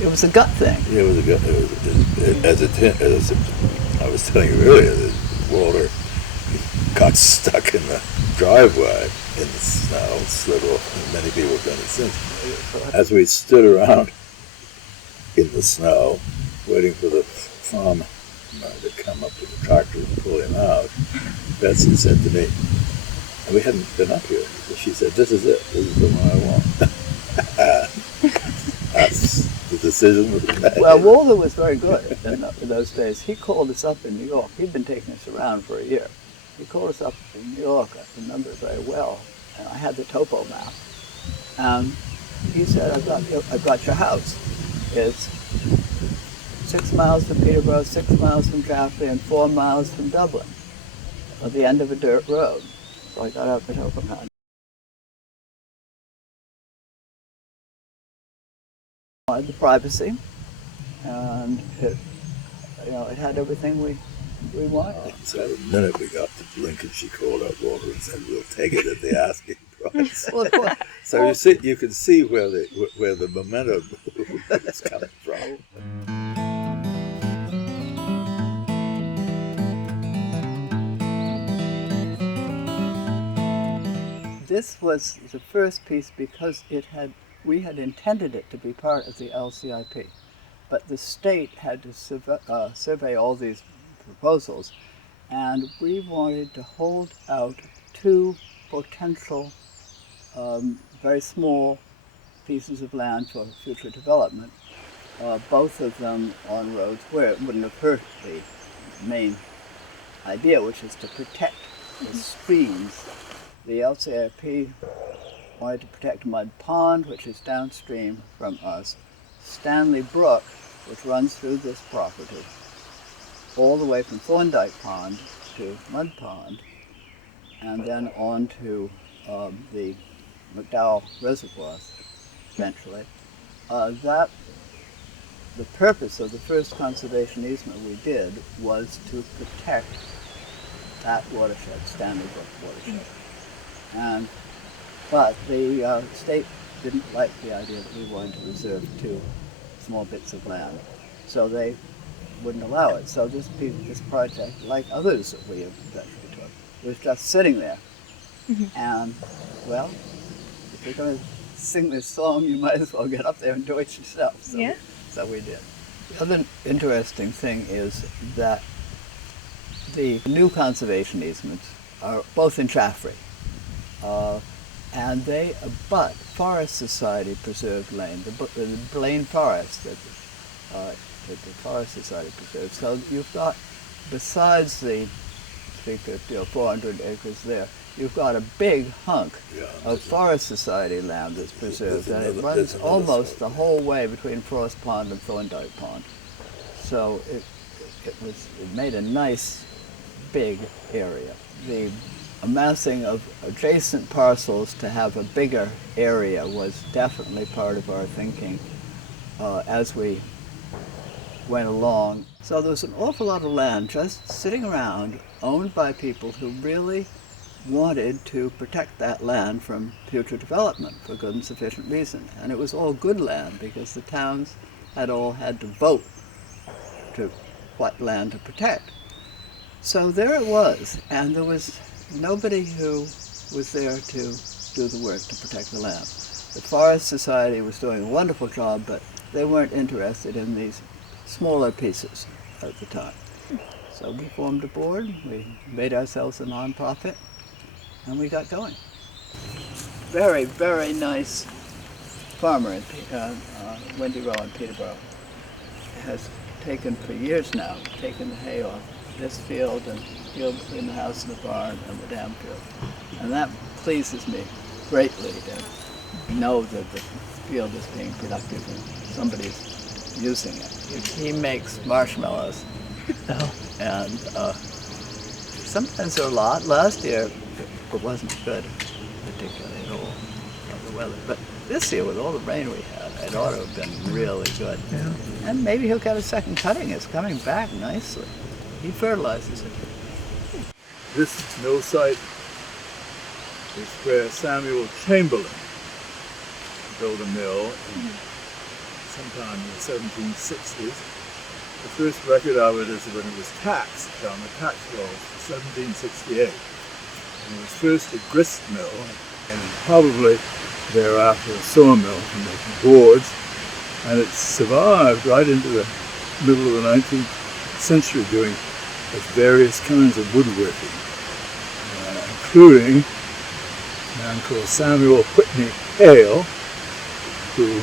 It was a gut thing. Yeah, it was a gut. As I was telling you earlier, that Walter got stuck in the driveway in the snow, slid off, and many people have done it since. As we stood around in the snow, waiting for the farmer to come up with the tractor and pull him out, Betsy said to me, and we hadn't been up here, she said, "This is it. This is the one I want." That's the decision was made. Well, Walter was very good in those days. He called us up in New York. He'd been taking us around for a year. He called us up in New York, I remember it very well, and I had the topo map. And he said, I've got your house. It's 6 miles from Peterborough, 6 miles from Jaffrey, and 4 miles from Dublin, at the end of a dirt road. So I got out the topo map. I had the privacy, and it had everything we wanted. So the minute we got to Lincoln, she called up Walter and said, "We'll take it at the asking price." Well, of course. So you can see where the momentum is coming from. This was the first piece because we had intended it to be part of the LCIP, but the state had to survey all these proposals, and we wanted to hold out 2 potential very small pieces of land for future development, both of them on roads where it wouldn't have hurt the main idea, which is to protect the streams. The LCIP wanted to protect Mud Pond, which is downstream from us, Stanley Brook, which runs through this property, all the way from Thorndike Pond to Mud Pond, and then on to the McDowell Reservoirs, eventually. The purpose of the first conservation easement we did was to protect that watershed, Stanley Brook watershed. But the state didn't like the idea that we wanted to reserve 2 small bits of land, so they wouldn't allow it. So this project, like others that we eventually took, was just sitting there. Mm-hmm. And, well, if you're going to sing this song, you might as well get up there and do it yourself. So, yeah. So we did. The other interesting thing is that the new conservation easements are both in Jaffrey. And they abut Forest Society preserved land, the Blaine Forest that the Forest Society preserved. So you've got, besides the 350 or 400 acres there, you've got a big hunk of Forest Society land that's preserved, and it runs almost the whole way between Frost Pond and Thorndike Pond. So it made a nice big area. The amassing of adjacent parcels to have a bigger area was definitely part of our thinking as we went along. So there was an awful lot of land just sitting around, owned by people who really wanted to protect that land from future development for good and sufficient reason. And it was all good land because the towns had all had to vote to what land to protect. So there it was, and there was nobody who was there to do the work to protect the land. The Forest Society was doing a wonderful job, but they weren't interested in these smaller pieces at the time. So we formed a board, we made ourselves a nonprofit, and we got going. Very, very nice farmer in Windy Row in Peterborough has taken for years now, taken the hay off this field and field between the house and the barn and the dam field. And that pleases me greatly to know that the field is being productive and somebody's using it. He makes marshmallows. And sometimes they're a lot. Last year it wasn't good, particularly at all, of the weather. But this year with all the rain we had, it ought to have been really good. Yeah. And maybe he'll get a second cutting. It's coming back nicely. He fertilizes it. This mill site is where Samuel Chamberlain built a mill sometime in the 1760s. The first record of it is when it was taxed on the tax rolls for 1768. And it was first a grist mill, and probably thereafter a sawmill for making boards. And it survived right into the middle of the 19th century doing various kinds of woodworking, including a man called Samuel Whitney Hale, who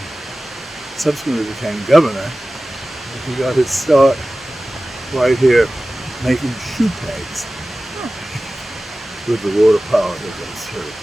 subsequently became governor. He got his start right here making shoe pegs with the water power that goes through.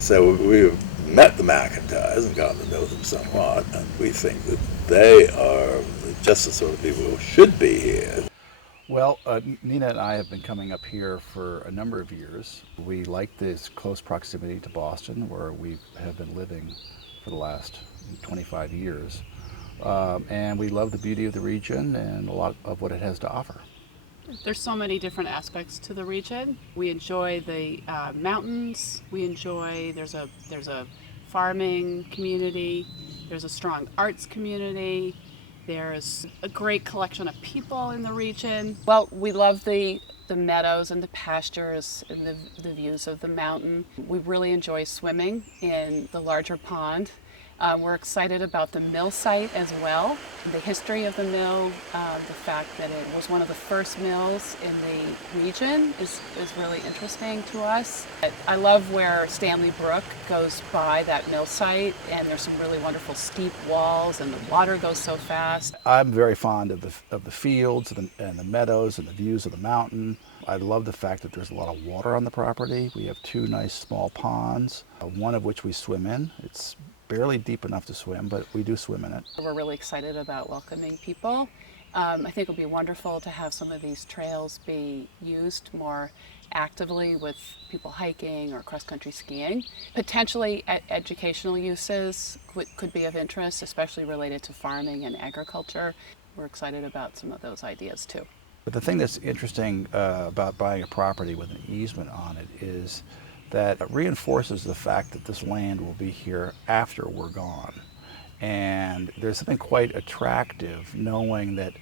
So we've met the McIntyres and gotten to know them somewhat, and we think that they are just the sort of people who should be here. Well, Nina and I have been coming up here for a number of years. We like this close proximity to Boston, where we have been living for the last 25 years. And we love the beauty of the region and a lot of what it has to offer. There's so many different aspects to the region. We enjoy the mountains. There's a farming community. There's a strong arts community. There's a great collection of people in the region. Well, we love the meadows and the pastures and the views of the mountain. We really enjoy swimming in the larger pond. We're excited about the mill site as well. The history of the mill, the fact that it was one of the first mills in the region is really interesting to us. I love where Stanley Brook goes by that mill site, and there's some really wonderful steep walls, and the water goes so fast. I'm very fond of the fields and the meadows and the views of the mountain. I love the fact that there's a lot of water on the property. We have two nice small ponds, one of which we swim in. It's barely deep enough to swim, but we do swim in it. We're really excited about welcoming people. I think it'll be wonderful to have some of these trails be used more actively with people hiking or cross-country skiing. Potentially educational uses could be of interest, especially related to farming and agriculture. We're excited about some of those ideas too. But the thing that's interesting about buying a property with an easement on it is that it reinforces the fact that this land will be here after we're gone. And there's something quite attractive knowing that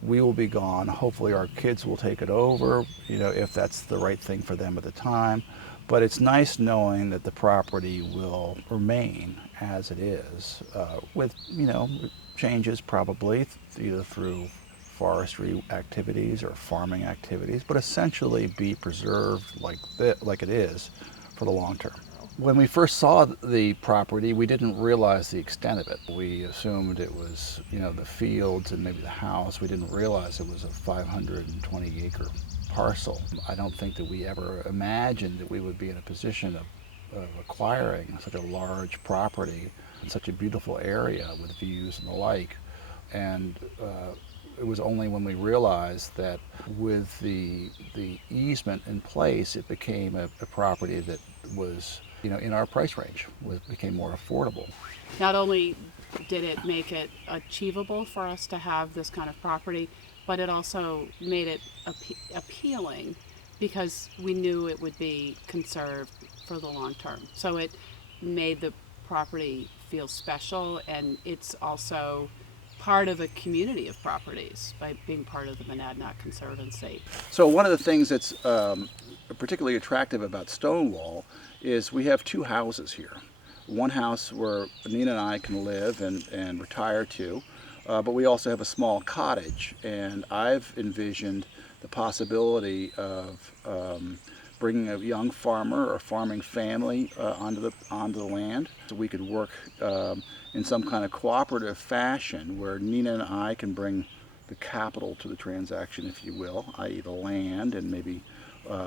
we will be gone. Hopefully our kids will take it over, if that's the right thing for them at the time. But it's nice knowing that the property will remain as it is, with, changes probably either through forestry activities or farming activities, but essentially be preserved like it is for the long term. When we first saw the property, we didn't realize the extent of it. We assumed it was, the fields and maybe the house. We didn't realize it was a 520-acre parcel. I don't think that we ever imagined that we would be in a position of acquiring such a large property in such a beautiful area with views and the like. And it was only when we realized that with the easement in place, it became a property that was, in our price range, became more affordable. Not only did it make it achievable for us to have this kind of property, but it also made it appealing because we knew it would be conserved for the long term. So it made the property feel special, and it's also part of a community of properties by being part of the Monadnock Conservancy. So one of the things that's particularly attractive about Stonewall is we have two houses here. One house where Nina and I can live and retire to, but we also have a small cottage, and I've envisioned the possibility of bringing a young farmer or farming family onto the land, so we could work in some kind of cooperative fashion where Nina and I can bring the capital to the transaction, if you will, i.e. the land and maybe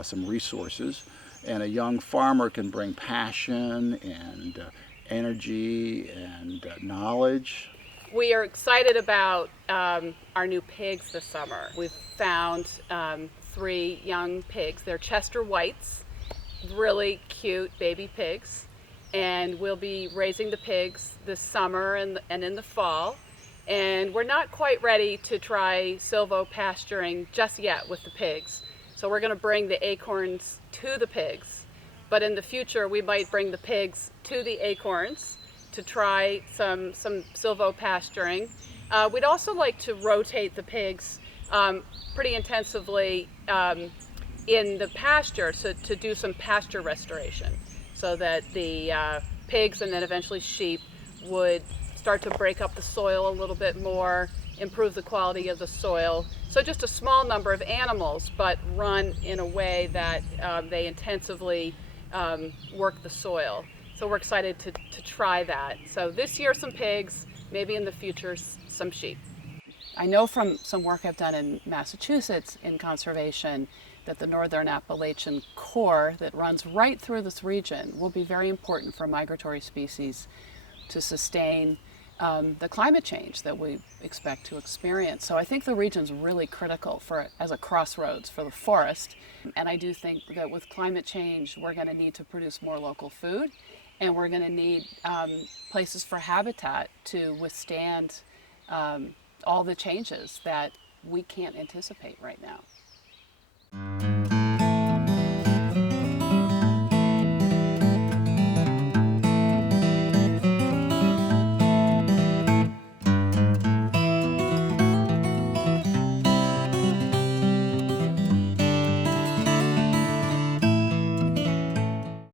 some resources, and a young farmer can bring passion and energy and knowledge. We are excited about our new pigs this summer. We've found 3 young pigs. They're Chester Whites, really cute baby pigs. And we'll be raising the pigs this summer and in the fall. And we're not quite ready to try silvo-pasturing just yet with the pigs. So we're going to bring the acorns to the pigs. But in the future, we might bring the pigs to the acorns to try some silvo-pasturing. We'd also like to rotate the pigs pretty intensively in the pasture to do some pasture restoration, so that the pigs and then eventually sheep would start to break up the soil a little bit more, improve the quality of the soil. So just a small number of animals, but run in a way that they intensively work the soil. So we're excited to try that. So this year some pigs, maybe in the future some sheep. I know from some work I've done in Massachusetts in conservation that the Northern Appalachian core that runs right through this region will be very important for migratory species to sustain the climate change that we expect to experience. So I think the region's really critical as a crossroads for the forest. And I do think that with climate change, we're going to need to produce more local food, and we're going to need places for habitat to withstand all the changes that we can't anticipate right now.